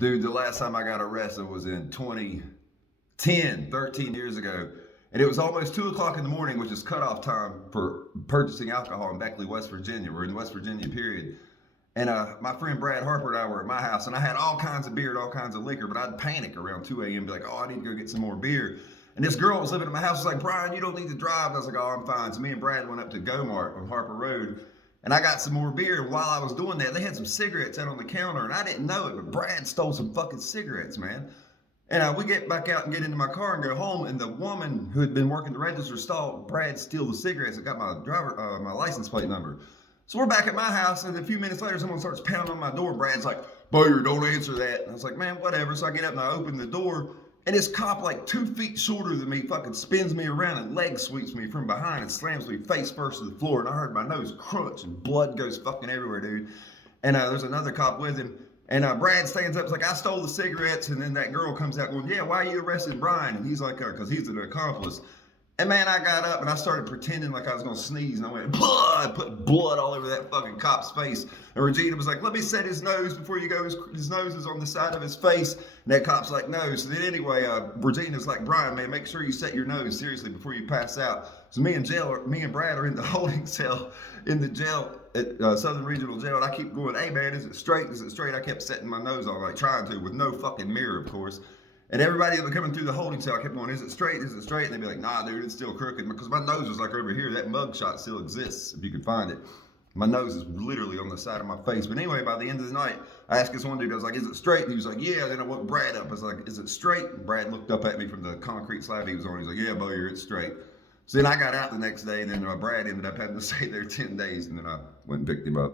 Dude, the last time I got arrested was in 2010, 13 years ago. And it was almost 2 o'clock in the morning, which is cutoff time for purchasing alcohol in Beckley, West Virginia. We're in the West Virginia period. And my friend Brad Harper and I were at my house, and I had all kinds of beer and all kinds of liquor, but I'd panic around 2 a.m. be like, oh, I need to go get some more beer. And this girl was living in my house, was like, Brian, you don't need to drive. And I was like, oh, I'm fine. So me and Brad went up to Go-Mart on Harper Road, and I got some more beer. And while I was doing that, they had some cigarettes out on the counter, and I didn't know it, but Brad stole some fucking cigarettes, man. And we get back out and get into my car and go home, and the woman who had been working the register saw Brad steal the cigarettes and got my license plate number. So we're back at my house, and a few minutes later, someone starts pounding on my door. Brad's like, Bowyer, don't answer that. And I was like, man, whatever. So I get up and I open the door, and this cop, like 2 feet shorter than me, fucking spins me around and leg sweeps me from behind and slams me face first to the floor. And I heard my nose crunch, and blood goes fucking everywhere, dude. And there's another cop with him. And Brad stands up, he's like, I stole the cigarettes. And then that girl comes out going, yeah, why are you arresting Brian? And he's like, because he's an accomplice. And man, I got up and I started pretending like I was going to sneeze. And I went, blood, put blood all over that fucking cop's face. And Regina was like, let me set his nose before you go. His nose is on the side of his face. And that cop's like, no. So then anyway, Regina's like, Brian, man, make sure you set your nose seriously before you pass out. So me and Brad are in the holding cell in the jail at Southern Regional Jail. And I keep going, hey man, is it straight? Is it straight? I kept setting my nose on, like trying to, with no fucking mirror, of course. And everybody that was coming through the holding cell, I kept going, is it straight? Is it straight? And they'd be like, nah, dude, it's still crooked. Because my nose was like over here. That mug shot still exists, if you could find it. My nose is literally on the side of my face. But anyway, by the end of the night, I asked this one dude, I was like, is it straight? And he was like, yeah. Then I woke Brad up. I was like, is it straight? And Brad looked up at me from the concrete slab he was on. He's like, yeah, Bowyer, it's straight. So then I got out the next day, and then Brad ended up having to stay there 10 days, and then I went and picked him up.